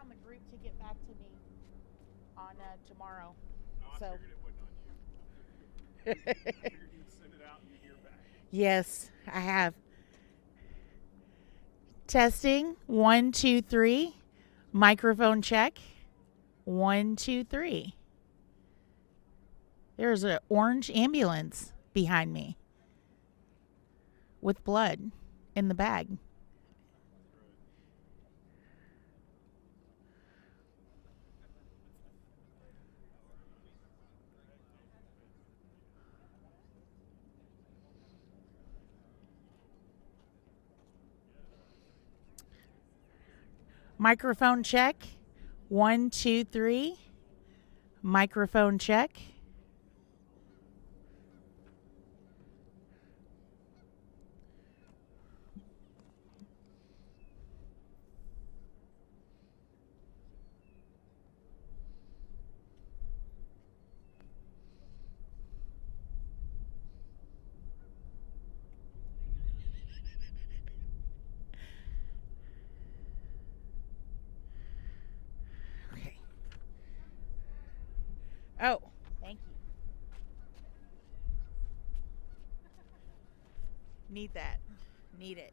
on the group to get back to me on tomorrow. Oh, I So figured it wasn't on you. I figured you'd send it out and you'd hear back. yes, I have. Testing 1, 2, 3. Microphone check 1, 2, 3. There's an orange ambulance behind me with blood in the bag. Microphone check 1, 2, 3. Microphone check. Okay. Oh, thank you. Need that. Need it.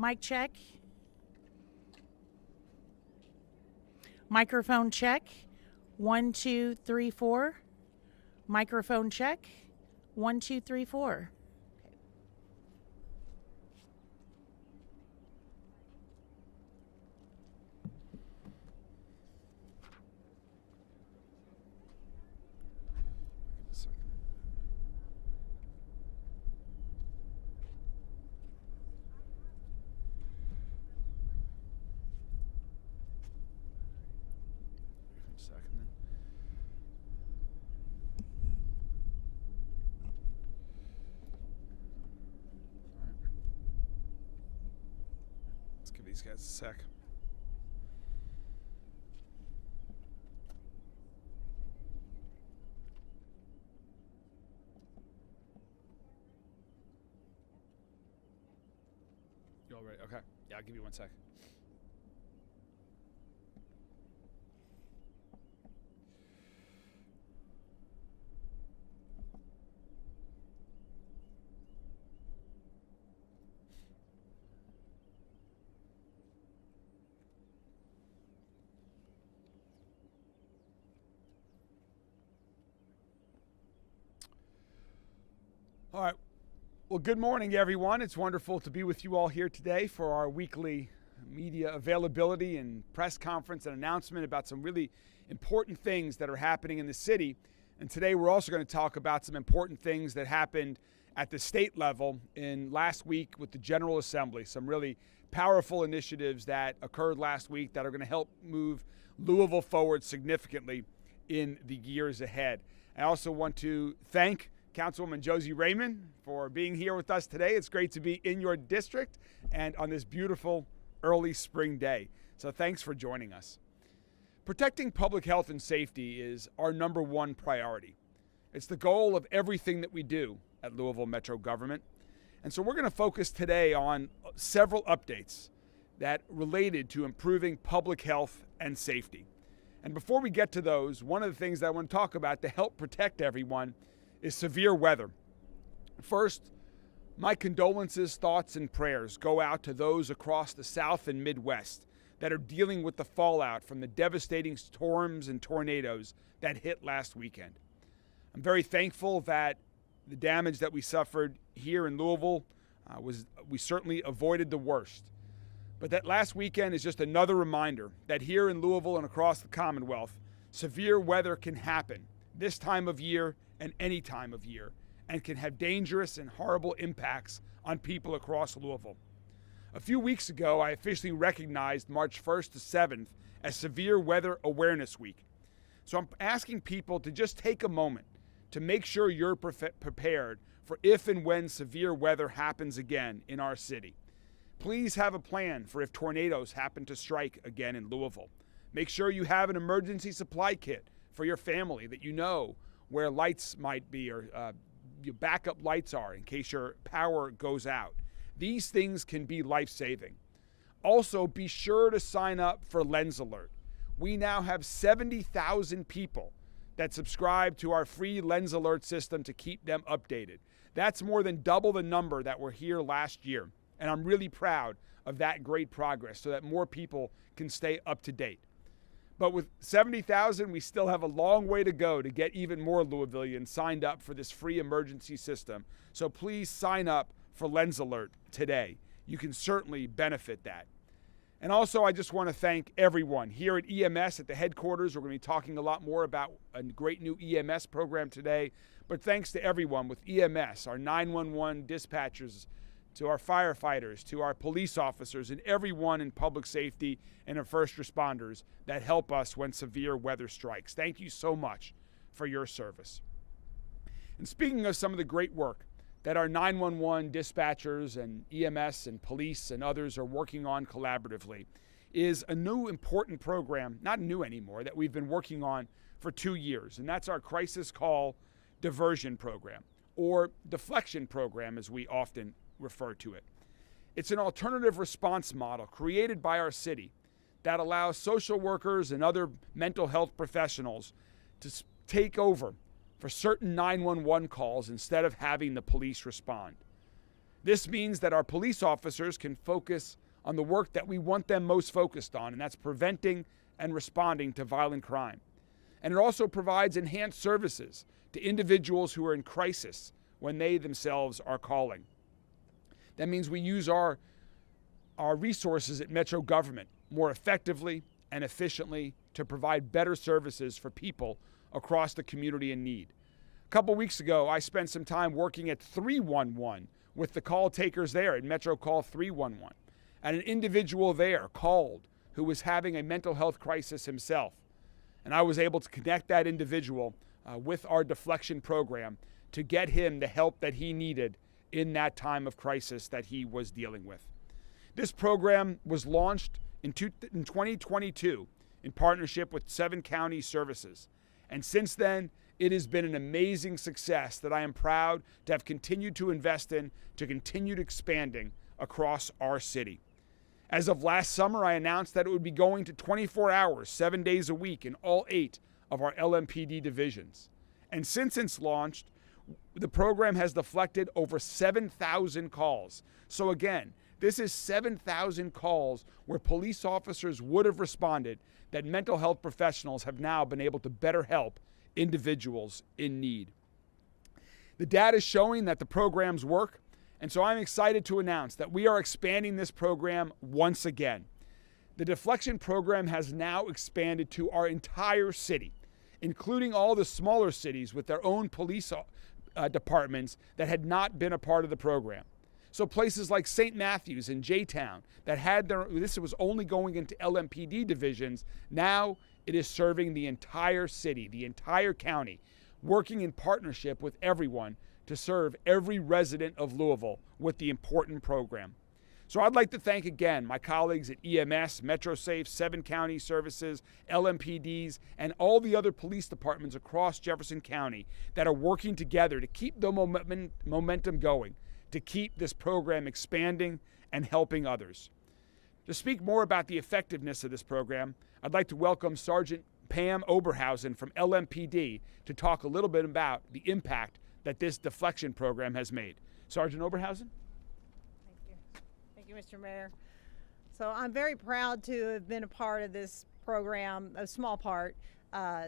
Mic check. Microphone check. 1, 2, 3, 4. Microphone check. 1, 2, 3, 4. Let's give these guys a sec. You all ready? Okay. Yeah, I'll give you 1 sec. All right. Well, good morning, everyone. It's wonderful to be with you all here today for our weekly media availability and press conference and announcement about some really important things that are happening in the city. And today we're also going to talk about some important things that happened at the state level in last week with the General Assembly. Some really powerful initiatives that occurred last week that are going to help move Louisville forward significantly in the years ahead. I also want to thank Councilwoman Josie Raymond for being here with us today. It's great to be in your district and on this beautiful early spring day. So thanks for joining us. Protecting public health and safety is our number one priority. It's the goal of everything that we do at Louisville Metro Government. And so we're going to focus today on several updates that related to improving public health and safety. And before we get to those, one of the things that I want to talk about to help protect everyone is severe weather. First, my condolences, thoughts, and prayers go out to those across the South and Midwest that are dealing with the fallout from the devastating storms and tornadoes that hit last weekend. I'm very thankful that the damage that we suffered here in Louisville we certainly avoided the worst. But that last weekend is just another reminder that here in Louisville and across the Commonwealth, severe weather can happen this time of year and any time of year, and can have dangerous and horrible impacts on people across Louisville. A few weeks ago, I officially recognized March 1st to 7th as Severe Weather Awareness Week. So I'm asking people to just take a moment to make sure you're prepared for if and when severe weather happens again in our city. Please have a plan for if tornadoes happen to strike again in Louisville. Make sure you have an emergency supply kit for your family that you know where lights might be or your backup lights are in case your power goes out. These things can be life-saving. Also, be sure to sign up for Lens Alert. We now have 70,000 people that subscribe to our free Lens Alert system to keep them updated. That's more than double the number that were here last year. And I'm really proud of that great progress so that more people can stay up to date. But with 70,000, we still have a long way to go to get even more Louisvillians signed up for this free emergency system. So please sign up for Lens Alert today. You can certainly benefit that. And also, I just want to thank everyone here at EMS at the headquarters. We're going to be talking a lot more about a great new EMS program today. But thanks to everyone with EMS, our 911 dispatchers, to our firefighters, to our police officers, and everyone in public safety and our first responders that help us when severe weather strikes. Thank you so much for your service. And speaking of some of the great work that our 911 dispatchers and EMS and police and others are working on collaboratively is a new important program, not new anymore, that we've been working on for 2 years, and that's our Crisis Call Diversion Program, or Deflection Program as we often refer to it. It's an alternative response model created by our city that allows social workers and other mental health professionals to take over for certain 911 calls instead of having the police respond. This means that our police officers can focus on the work that we want them most focused on, and that's preventing and responding to violent crime. And it also provides enhanced services to individuals who are in crisis when they themselves are calling. That means we use our resources at Metro government more effectively and efficiently to provide better services for people across the community in need. A couple weeks ago, I spent some time working at 311 with the call takers there at Metro Call 311. And an individual there called who was having a mental health crisis himself. And I was able to connect that individual with our deflection program to get him the help that he needed in that time of crisis that he was dealing with. This program was launched in 2022 in partnership with 7 county services. And since then, it has been an amazing success that I am proud to have continued to invest in, to continue expanding across our city. As of last summer, I announced that it would be going to 24 hours, 7 days a week in all 8 of our LMPD divisions. And since it's launched, the program has deflected over 7,000 calls. So again, this is 7,000 calls where police officers would have responded that mental health professionals have now been able to better help individuals in need. The data is showing that the programs work, and so I'm excited to announce that we are expanding this program once again. The deflection program has now expanded to our entire city, including all the smaller cities with their own police departments that had not been a part of the program. So places like St. Matthews and J-Town that had this was only going into LMPD divisions, now it is serving the entire city, the entire county, working in partnership with everyone to serve every resident of Louisville with the important program. So I'd like to thank again my colleagues at EMS, MetroSafe, 7 county services, LMPDs, and all the other police departments across Jefferson County that are working together to keep the momentum going, to keep this program expanding and helping others. To speak more about the effectiveness of this program, I'd like to welcome Sergeant Pam Oberhausen from LMPD to talk a little bit about the impact that this deflection program has made. Sergeant Oberhausen? Thank you, Mr. Mayor. So I'm very proud to have been a part of this program, a small part,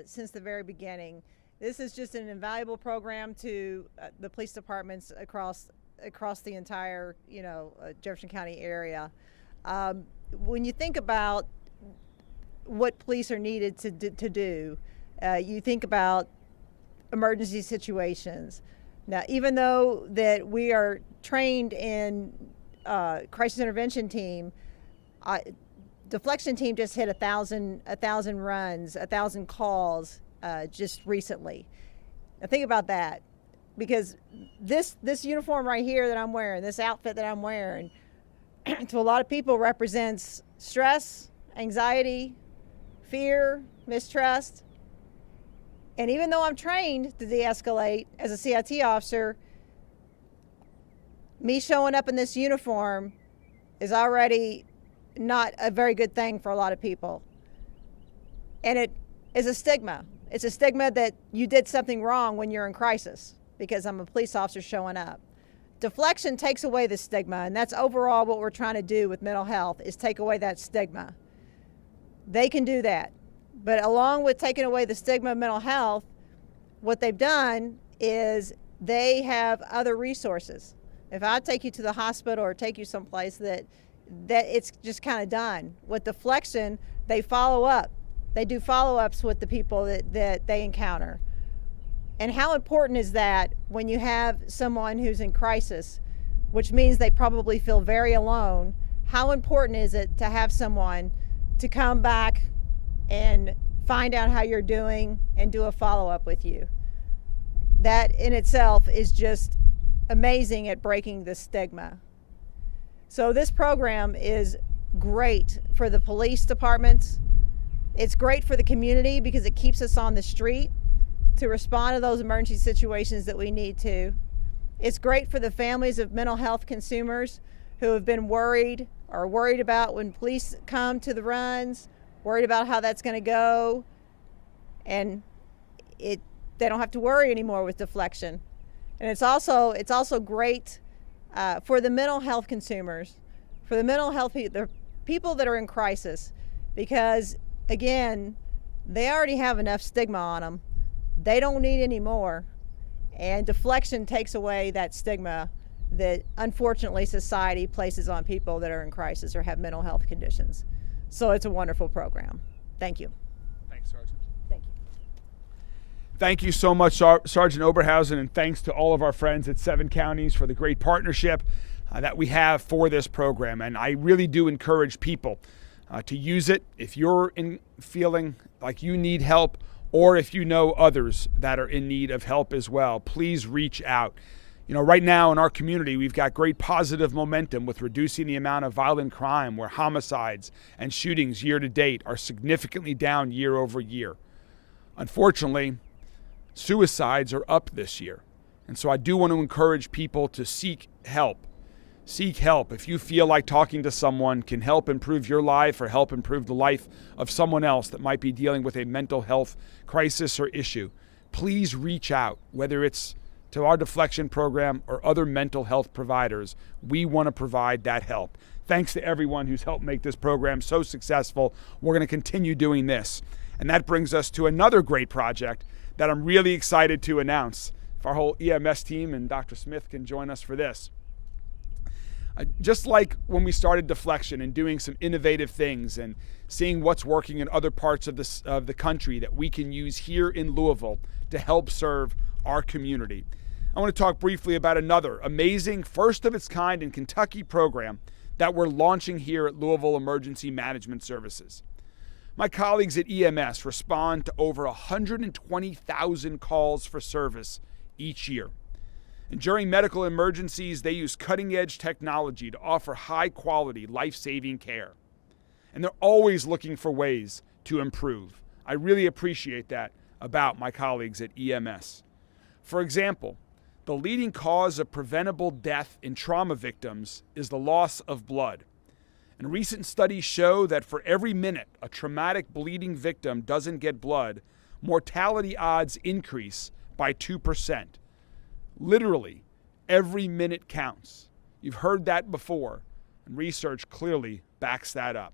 since the very beginning. This is just an invaluable program to the police departments across the entire, Jefferson County area. When you think about what police are needed to do, you think about emergency situations. Now, even though that we are trained in crisis intervention team, deflection team just hit 1,000 runs, 1,000 calls just recently. Now think about that, because this uniform right here that I'm wearing, this outfit that I'm wearing, to a lot of people represents stress, anxiety, fear, mistrust. And even though I'm trained to de-escalate as a CIT officer, me showing up in this uniform is already not a very good thing for a lot of people. And it is a stigma. It's a stigma that you did something wrong when you're in crisis, because I'm a police officer showing up. Deflection takes away the stigma, and that's overall what we're trying to do with mental health, is take away that stigma. They can do that. But along with taking away the stigma of mental health, what they've done is they have other resources. If I take you to the hospital or take you someplace that it's just kind of done. With deflection, they follow up. They do follow-ups with the people that they encounter. And how important is that when you have someone who's in crisis, which means they probably feel very alone? How important is it to have someone to come back and find out how you're doing and do a follow-up with you? That in itself is just amazing at breaking the stigma. So this program is great for the police departments. It's great for the community because it keeps us on the street to respond to those emergency situations that we need to. It's great for the families of mental health consumers who have been worried about when police come to the runs, worried about how that's going to go, and they don't have to worry anymore with deflection. And it's also great for the mental health consumers, for the mental health the people that are in crisis, because again, they already have enough stigma on them. They don't need any more. And deflection takes away that stigma that unfortunately society places on people that are in crisis or have mental health conditions. So it's a wonderful program. Thank you. Thanks, Sergeant. Thank you. Thank you so much, Sergeant Oberhausen, and thanks to all of our friends at 7 counties for the great partnership that we have for this program. And I really do encourage people to use it if you're feeling like you need help, or if you know others that are in need of help as well. Please reach out. You know, right now in our community, we've got great positive momentum with reducing the amount of violent crime, where homicides and shootings year to date are significantly down year over year. Unfortunately, suicides are up this year. And so I do want to encourage people to seek help. Seek help. If you feel like talking to someone can help improve your life or help improve the life of someone else that might be dealing with a mental health crisis or issue, please reach out, whether it's to our deflection program or other mental health providers. We want to provide that help. Thanks to everyone who's helped make this program so successful. We're going to continue doing this. And that brings us to another great project that I'm really excited to announce. If our whole EMS team and Dr. Smith can join us for this. Just like when we started deflection and doing some innovative things and seeing what's working in other parts of the country that we can use here in Louisville to help serve our community, I want to talk briefly about another amazing, first of its kind in Kentucky program that we're launching here at Louisville Emergency Management Services. My colleagues at EMS respond to over 120,000 calls for service each year. And during medical emergencies, they use cutting-edge technology to offer high-quality, life-saving care. And they're always looking for ways to improve. I really appreciate that about my colleagues at EMS. For example, the leading cause of preventable death in trauma victims is the loss of blood. And recent studies show that for every minute a traumatic bleeding victim doesn't get blood, mortality odds increase by 2%. Literally, every minute counts. You've heard that before, and research clearly backs that up.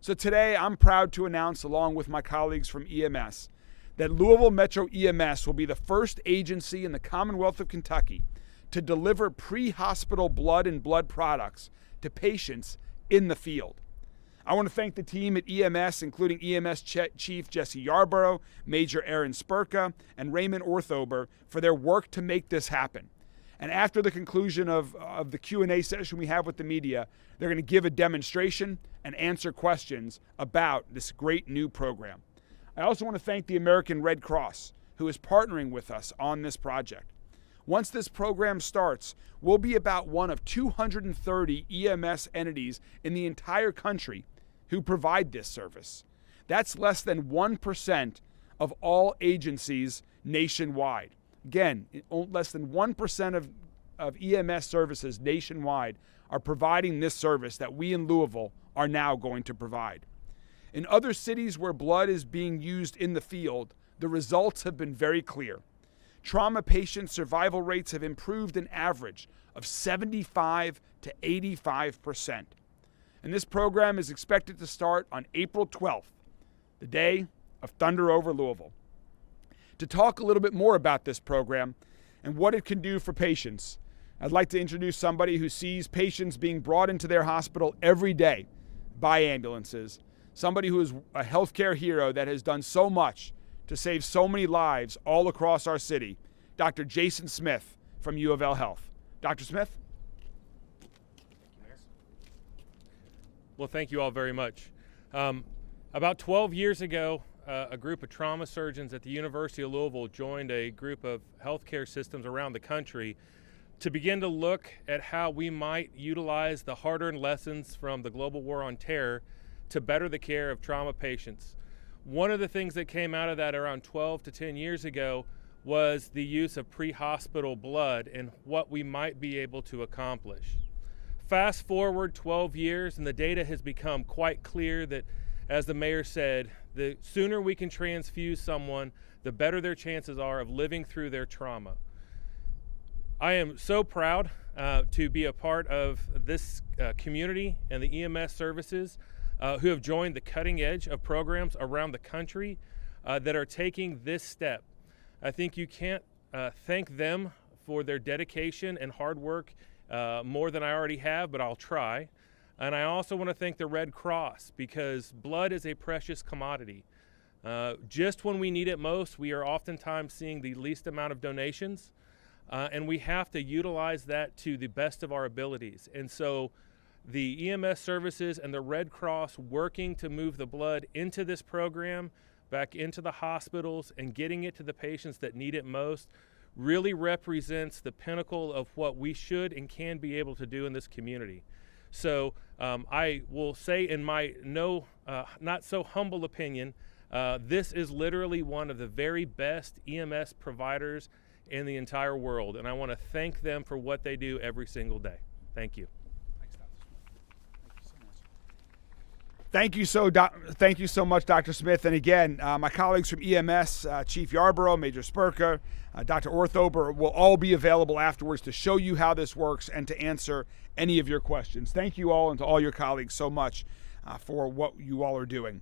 So today, I'm proud to announce, along with my colleagues from EMS, that Louisville Metro EMS will be the first agency in the Commonwealth of Kentucky to deliver pre-hospital blood and blood products to patients in the field. I want to thank the team at EMS, including EMS Chief Jesse Yarborough, Major Aaron Spurka, and Raymond Orthober for their work to make this happen. And after the conclusion of the Q&A session we have with the media, they're going to give a demonstration and answer questions about this great new program. I also want to thank the American Red Cross, who is partnering with us on this project. Once this program starts, we'll be about one of 230 EMS entities in the entire country who provide this service. That's less than 1% of all agencies nationwide. Again, less than 1% of EMS services nationwide are providing this service that we in Louisville are now going to provide. In other cities where blood is being used in the field, the results have been very clear. Trauma patient survival rates have improved an average of 75 to 85%. And this program is expected to start on April 12th, the day of Thunder over Louisville. To talk a little bit more about this program and what it can do for patients, I'd like to introduce somebody who sees patients being brought into their hospital every day by ambulances, somebody who is a healthcare hero that has done so much to save so many lives all across our city, Dr. Jason Smith from U of L Health. Dr. Smith? Well, thank you all very much. About 12 years ago, a group of trauma surgeons at the University of Louisville joined a group of healthcare systems around the country to begin to look at how we might utilize the hard-earned lessons from the global war on terror to better the care of trauma patients. One of the things that came out of that around 12 to 10 years ago was the use of pre-hospital blood and what we might be able to accomplish. Fast forward 12 years and the data has become quite clear that, as the mayor said, the sooner we can transfuse someone, the better their chances are of living through their trauma. I am so proud to be a part of this community and the EMS services who have joined the cutting edge of programs around the country that are taking this step. I think you can't thank them for their dedication and hard work more than I already have, but I'll try. And I also want to thank the Red Cross, because blood is a precious commodity. Just when we need it most, we are oftentimes seeing the least amount of donations, and we have to utilize that to the best of our abilities. And so the EMS services and the Red Cross working to move the blood into this program, back into the hospitals, and getting it to the patients that need it most really represents the pinnacle of what we should and can be able to do in this community. So I will say, in my not so humble opinion, this is literally one of the very best EMS providers in the entire world, and I want to thank them for what they do every single day. Thank you. Thank you so much, Dr. Smith. And again, my colleagues from EMS, Chief Yarborough, Major Spurka, Dr. Orthober, will all be available afterwards to show you how this works and to answer any of your questions. Thank you all, and to all your colleagues, so much for what you all are doing.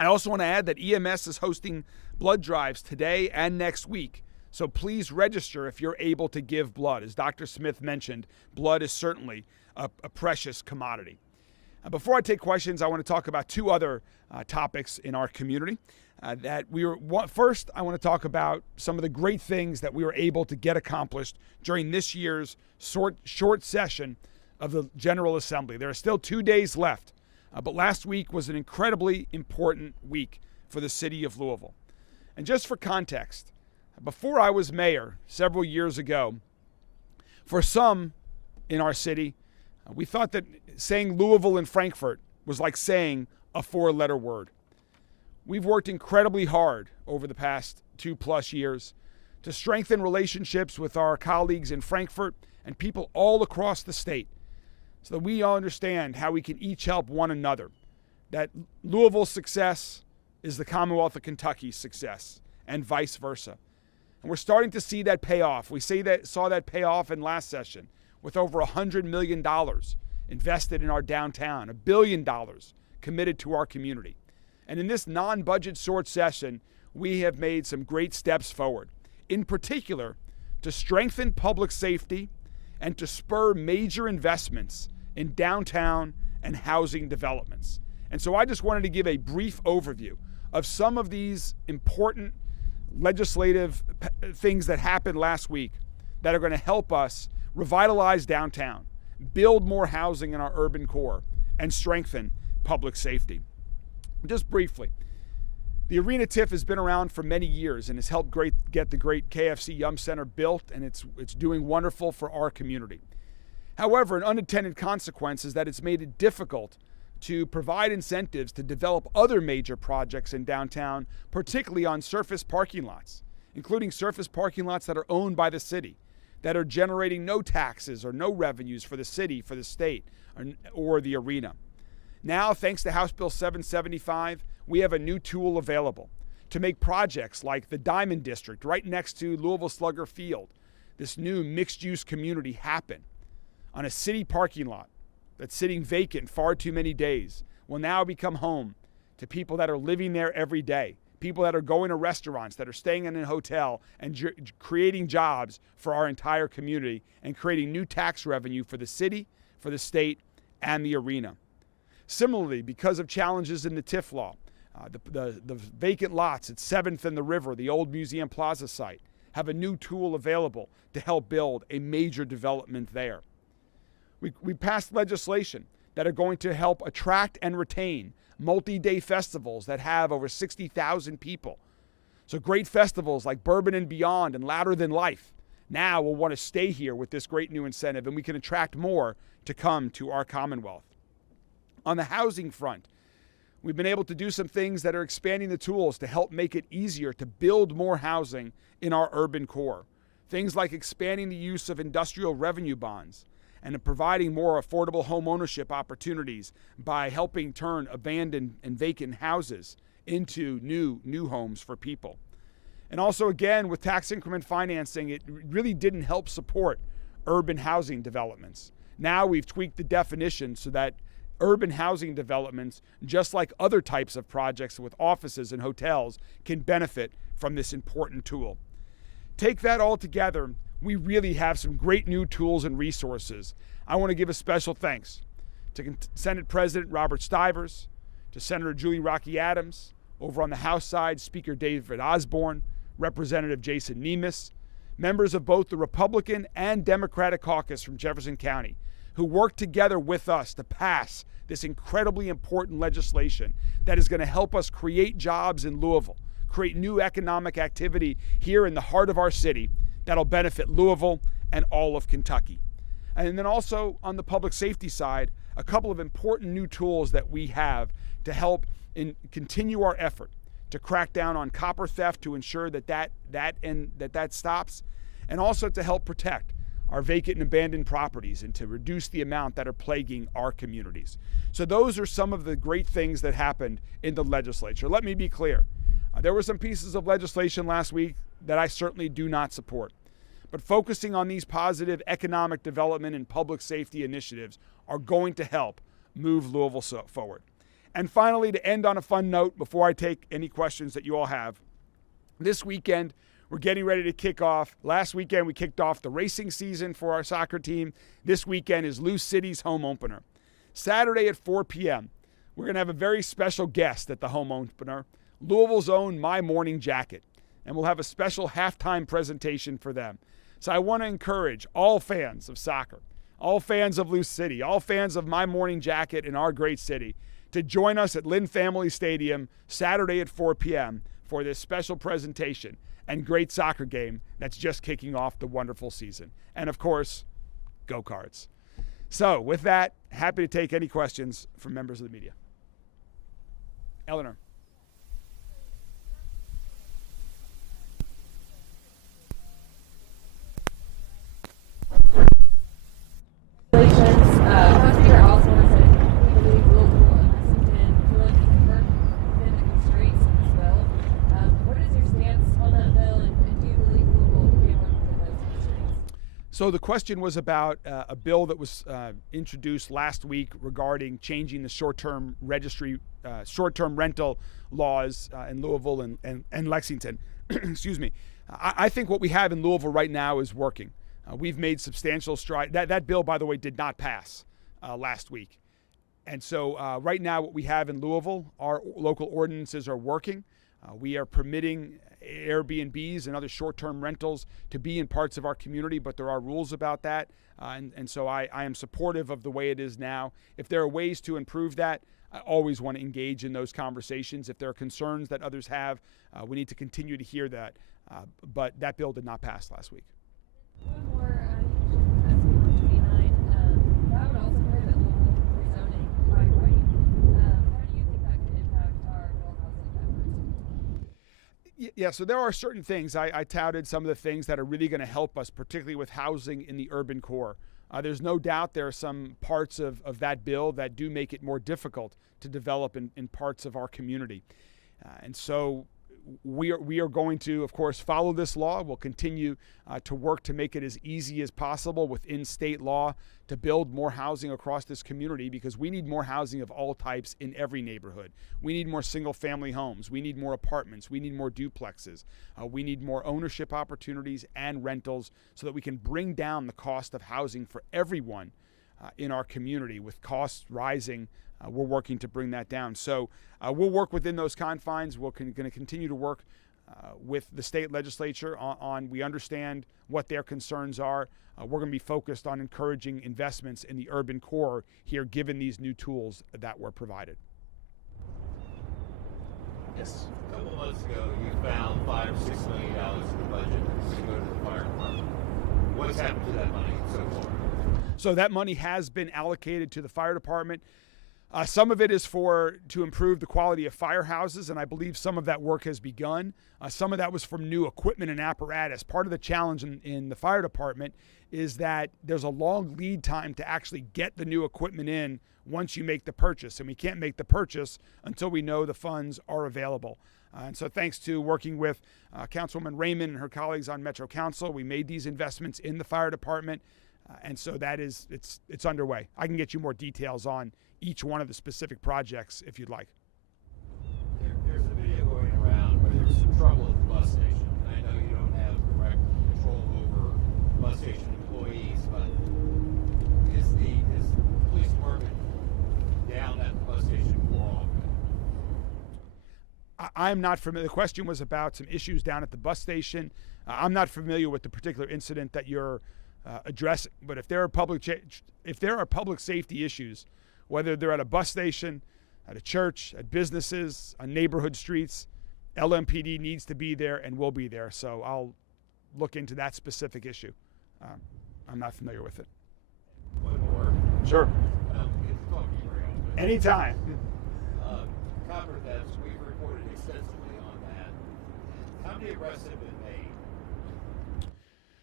I also want to add that EMS is hosting blood drives today and next week. So please register if you're able to give blood. As Dr. Smith mentioned, blood is certainly a precious commodity. Before I take questions, I want to talk about two other topics in our community. First, I want to talk about some of the great things that we were able to get accomplished during this year's short session of the General Assembly. There are still 2 days left, but last week was an incredibly important week for the city of Louisville. And just for context, before I was mayor several years ago, for some in our city, we thought that saying Louisville and Frankfurt was like saying a 4-letter word. We've worked incredibly hard over the past 2+ years to strengthen relationships with our colleagues in Frankfurt and people all across the state, so that we all understand how we can each help one another, that Louisville's success is the Commonwealth of Kentucky's success, and vice versa. And we're starting to see that pay off. We saw that pay off in last session with over $100 million invested in our downtown, $1 billion committed to our community. And in this non-budget short session, we have made some great steps forward, in particular to strengthen public safety and to spur major investments in downtown and housing developments. And so I just wanted to give a brief overview of some of these important legislative things that happened last week that are going to help us revitalize downtown, build more housing in our urban core, and strengthen public safety. Just briefly, the Arena TIF has been around for many years and has helped get the great KFC Yum Center built, and it's doing wonderful for our community. However, an unintended consequence is that it's made it difficult to provide incentives to develop other major projects in downtown, particularly on surface parking lots, including surface parking lots that are owned by the city, that are generating no taxes or no revenues for the city, for the state, or the arena. Now, thanks to House Bill 775, we have a new tool available to make projects like the Diamond District right next to Louisville Slugger Field, this new mixed-use community, happen on a city parking lot that's sitting vacant far too many days, will now become home to people that are living there every day, people that are going to restaurants, that are staying in a hotel, and creating jobs for our entire community and creating new tax revenue for the city, for the state, and the arena. Similarly, because of challenges in the TIF law, the vacant lots at 7th and the River, the old Museum Plaza site, have a new tool available to help build a major development there. We passed legislation that are going to help attract and retain multi-day festivals that have over 60,000 people. So great festivals like Bourbon and Beyond and Louder Than Life now will want to stay here with this great new incentive, and we can attract more to come to our Commonwealth. On the housing front, we've been able to do some things that are expanding the tools to help make it easier to build more housing in our urban core. Things like expanding the use of industrial revenue bonds and providing more affordable home ownership opportunities by helping turn abandoned and vacant houses into new homes for people. And also, again, with tax increment financing, it really didn't help support urban housing developments. Now we've tweaked the definition so that urban housing developments, just like other types of projects with offices and hotels, can benefit from this important tool. Take that all together, we really have some great new tools and resources. I want to give a special thanks to Senate President Robert Stivers, to Senator Julie Rocky Adams, over on the House side, Speaker David Osborne, Representative Jason Nemes, members of both the Republican and Democratic caucus from Jefferson County, who worked together with us to pass this incredibly important legislation that is going to help us create jobs in Louisville, create new economic activity here in the heart of our city that'll benefit Louisville and all of Kentucky. And then also on the public safety side, a couple of important new tools that we have to help continue our effort to crack down on copper theft, to ensure that stops, and also to help protect our vacant and abandoned properties and to reduce the amount that are plaguing our communities. So those are some of the great things that happened in the legislature. Let me be clear. There were some pieces of legislation last week that I certainly do not support. But focusing on these positive economic development and public safety initiatives are going to help move Louisville forward. And finally, to end on a fun note, before I take any questions that you all have, this weekend we're getting ready to kick off. Last weekend we kicked off the racing season for our soccer team. This weekend is Lou City's home opener. Saturday at 4 p.m., we're going to have a very special guest at the home opener, Louisville's own My Morning Jacket. And we'll have a special halftime presentation for them. So I want to encourage all fans of soccer, all fans of Lou City, all fans of My Morning Jacket in our great city to join us at Lynn Family Stadium Saturday at 4 p.m. for this special presentation and great soccer game that's just kicking off the wonderful season. And of course, go Cards. So with that, happy to take any questions from members of the media. Eleanor. So the question was about a bill that was introduced last week regarding changing the short-term rental laws in Louisville and Lexington. Excuse me. I think what we have in Louisville right now is working. We've made substantial strides. That bill, by the way, did not pass last week. And so right now what we have in Louisville, our local ordinances are working. We are permitting Airbnbs and other short-term rentals to be in parts of our community, but there are rules about that. And so I am supportive of the way it is now. If there are ways to improve that, I always want to engage in those conversations. If there are concerns that others have, we need to continue to hear that. But that bill did not pass last week. One more, you mentioned SB 129. That would also hurt that Louisville rezoning by right. How do you think that could impact our rural housing efforts? Yeah, so there are certain things. I touted some of the things that are really going to help us, particularly with housing in the urban core. There's no doubt there are some parts of that bill that do make it more difficult to develop in parts of our community. And so we are going to, of course, follow this law. We'll continue to work to make it as easy as possible within state law to build more housing across this community, because we need more housing of all types in every neighborhood. We need more single-family homes. We need more apartments. We need more duplexes. We need more ownership opportunities and rentals so that we can bring down the cost of housing for everyone in our community. With costs rising, we're working to bring that down. So we'll work within those confines. We're going to continue to work with the state legislature on we understand what their concerns are. We're going to be focused on encouraging investments in the urban core here, given these new tools that were provided. Yes. A couple months ago, you found $5 or $6 million in the budget to go to the fire department. What's happened to that money so far? So that money has been allocated to the fire department. Some of it is to improve the quality of firehouses, and I believe some of that work has begun. Some of that was from new equipment and apparatus. Part of the challenge in the fire department is that there's a long lead time to actually get the new equipment in once you make the purchase, and we can't make the purchase until we know the funds are available. And so thanks to working with Councilwoman Raymond and her colleagues on Metro Council, we made these investments in the fire department. And so that is, it's underway. I can get you more details on each one of the specific projects if you'd like. There's a video going around where there's some trouble at the bus station. And I know you don't have direct control over bus station employees, but is the police department down at the bus station more often? I'm not familiar. The question was about some issues down at the bus station. I'm not familiar with the particular incident that you're addressing, but if there are public safety issues, whether they're at a bus station, at a church, at businesses, on neighborhood streets, LMPD needs to be there and will be there. So I'll look into that specific issue. I'm not familiar with it. One more. Sure. It's talking very often. Anytime. Copper thefts, we've reported extensively on that. How many arrests have been made?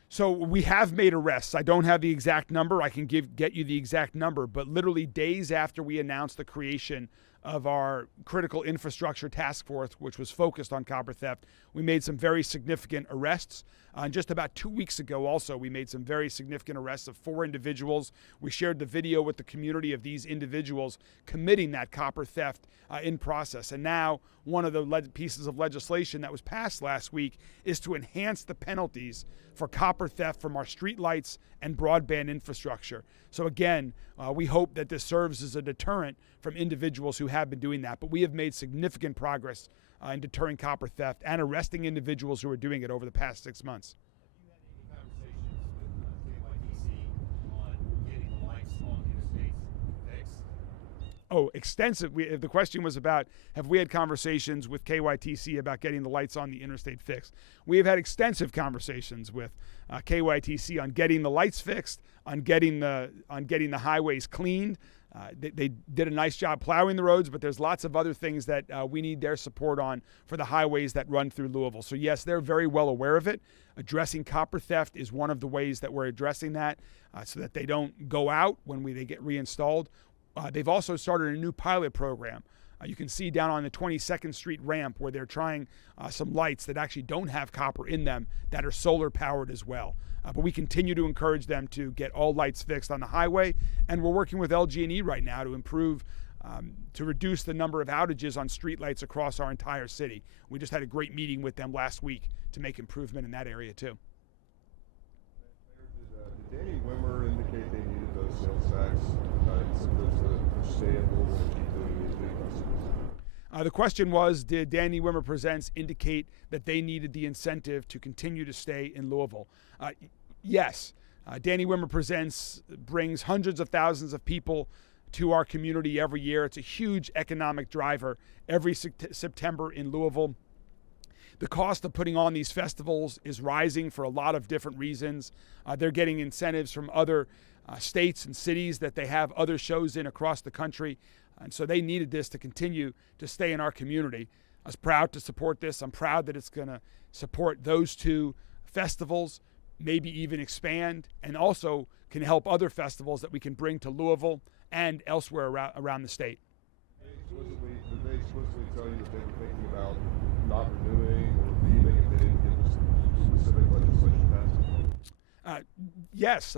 So we have made arrests. I don't have the exact number. I can get you the exact number, but literally days after we announced the creation of our critical infrastructure task force, which was focused on copper theft, we made some very significant arrests. And just about 2 weeks ago also, we made some very significant arrests of 4 individuals. We shared the video with the community of these individuals committing that copper theft in process. And now one of the pieces of legislation that was passed last week is to enhance the penalties for copper theft from our streetlights and broadband infrastructure. So again, we hope that this serves as a deterrent from individuals who have been doing that. But we have made significant progress in deterring copper theft and arresting individuals who are doing it over the past 6 months. Have you had any conversations with KYTC on getting the lights on interstates fixed? Oh, extensive. The question was about, have we had conversations with KYTC about getting the lights on the interstate fixed? We have had extensive conversations with KYTC on getting the lights fixed, on getting the highways cleaned. They did a nice job plowing the roads, but there's lots of other things that we need their support on for the highways that run through Louisville. So yes, they're very well aware of it. Addressing copper theft is one of the ways that we're addressing that so that they don't go out when they get reinstalled. They've also started a new pilot program. You can see down on the 22nd Street ramp where they're trying some lights that actually don't have copper in them that are solar powered as well. But we continue to encourage them to get all lights fixed on the highway, and we're working with LG&E right now to improve, to reduce the number of outages on streetlights across our entire city. We just had a great meeting with them last week to make improvement in that area too. Did Danny Wimmer indicate they needed those sales tax incentives to stay in Louisville and keep doing these big festivals? The question was, did Danny Wimmer Presents indicate that they needed the incentive to continue to stay in Louisville? Yes. Danny Wimmer Presents brings hundreds of thousands of people to our community every year. It's a huge economic driver every September in Louisville. The cost of putting on these festivals is rising for a lot of different reasons. They're getting incentives from other states and cities that they have other shows in across the country. And so they needed this to continue to stay in our community. I was proud to support this. I'm proud that it's going to support those 2 festivals, maybe even expand, and also can help other festivals that we can bring to Louisville and elsewhere around the state. Did they explicitly tell you that they were thinking about not renewing or leaving if they didn't get this specific legislation passed? Yes,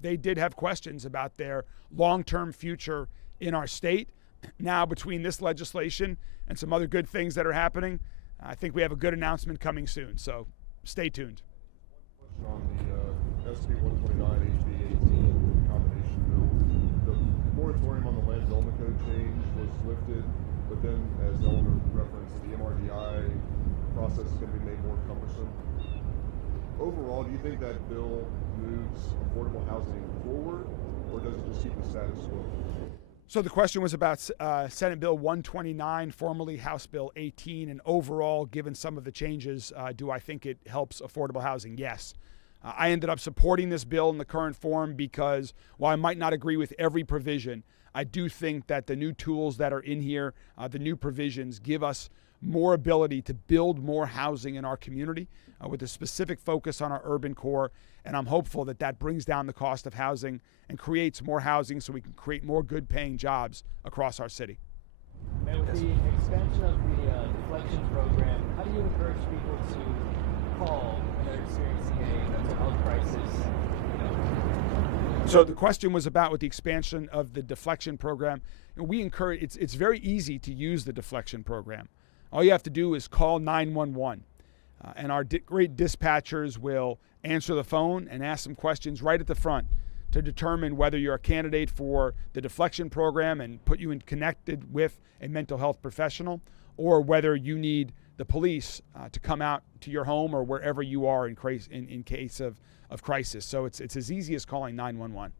they did have questions about their long-term future in our state. Now, between this legislation and some other good things that are happening, I think we have a good announcement coming soon. So stay tuned. On the SB 129 HB 18 combination bill, the moratorium on the land development code change was lifted, but then, as Eleanor referenced, the MRDI process is going to be made more cumbersome. Overall, do you think that bill moves affordable housing forward, or does it just keep the status quo? So the question was about Senate Bill 129, formerly House Bill 18, and overall, given some of the changes, do I think it helps affordable housing? Yes. I ended up supporting this bill in the current form because while I might not agree with every provision, I do think that the new tools that are in here, the new provisions, give us more ability to build more housing in our community with a specific focus on our urban core. And I'm hopeful that that brings down the cost of housing and creates more housing so we can create more good-paying jobs across our city. And with the expansion of the deflection program, how do you encourage people to call when they're experiencing a mental health crisis, So the question was about with the expansion of the deflection program. And we encourage, it's very easy to use the deflection program. All you have to do is call 911. And our great dispatchers will answer the phone and ask some questions right at the front to determine whether you're a candidate for the deflection program and put you in connected with a mental health professional, or whether you need the police to come out to your home or wherever you are in case of crisis. So it's as easy as calling 911.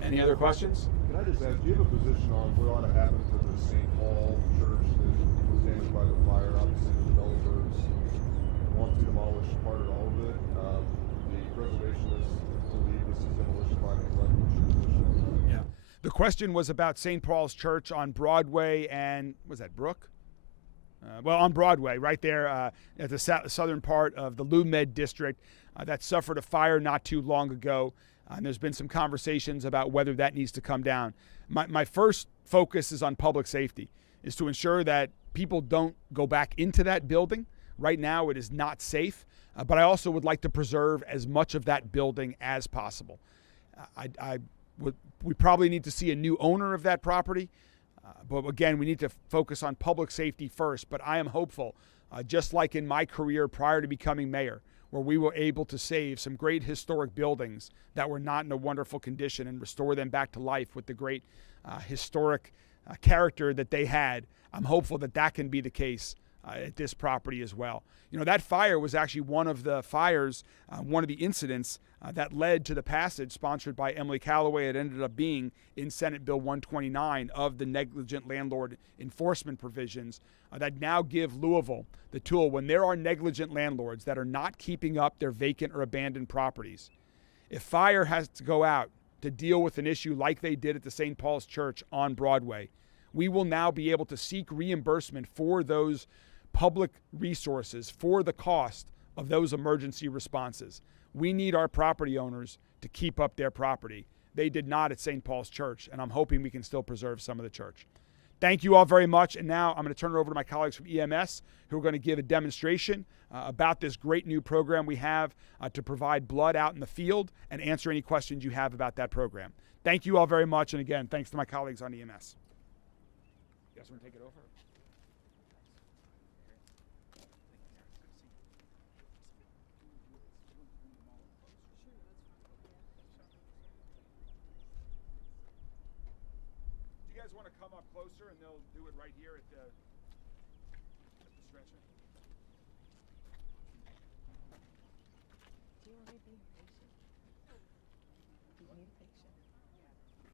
Any other questions? Can I just ask, do you have a position on what ought to happen to the St. Paul church that was damaged by the fire? Obviously, the developers want to demolish part or all of it. The preservationists believe this is demolition by neglect. What's your position? Yeah. The question was about St. Paul's Church on Broadway and, was that Brook? On Broadway, right there at the southern part of the LUMED district that suffered a fire not too long ago. And there's been some conversations about whether that needs to come down. My first focus is on public safety, is to ensure that people don't go back into that building. Right now it is not safe, but I also would like to preserve as much of that building as possible. We probably need to see a new owner of that property. But again, we need to focus on public safety first. But I am hopeful, just like in my career prior to becoming mayor, where we were able to save some great historic buildings that were not in a wonderful condition and restore them back to life with the great historic character that they had. I'm hopeful that that can be the case at this property as well. You know, that fire was actually one of the fires, one of the incidents that led to the passage sponsored by Emily Callaway. It ended up being in Senate Bill 129 of the negligent landlord enforcement provisions that now give Louisville the tool when there are negligent landlords that are not keeping up their vacant or abandoned properties. If fire has to go out to deal with an issue like they did at the St. Paul's Church on Broadway, we will now be able to seek reimbursement for those public resources, for the cost of those emergency responses. We need our property owners to keep up their property. They did not at St. Paul's Church, and I'm hoping we can still preserve some of the church. Thank you all very much, and now I'm going to turn it over to my colleagues from EMS who are going to give a demonstration about this great new program we have to provide blood out in the field and answer any questions you have about that program. Thank you all very much, and again, thanks to my colleagues on EMS. You guys want to take it over? Want to come up closer, and they'll do it right here at the stretcher. Do you want me to be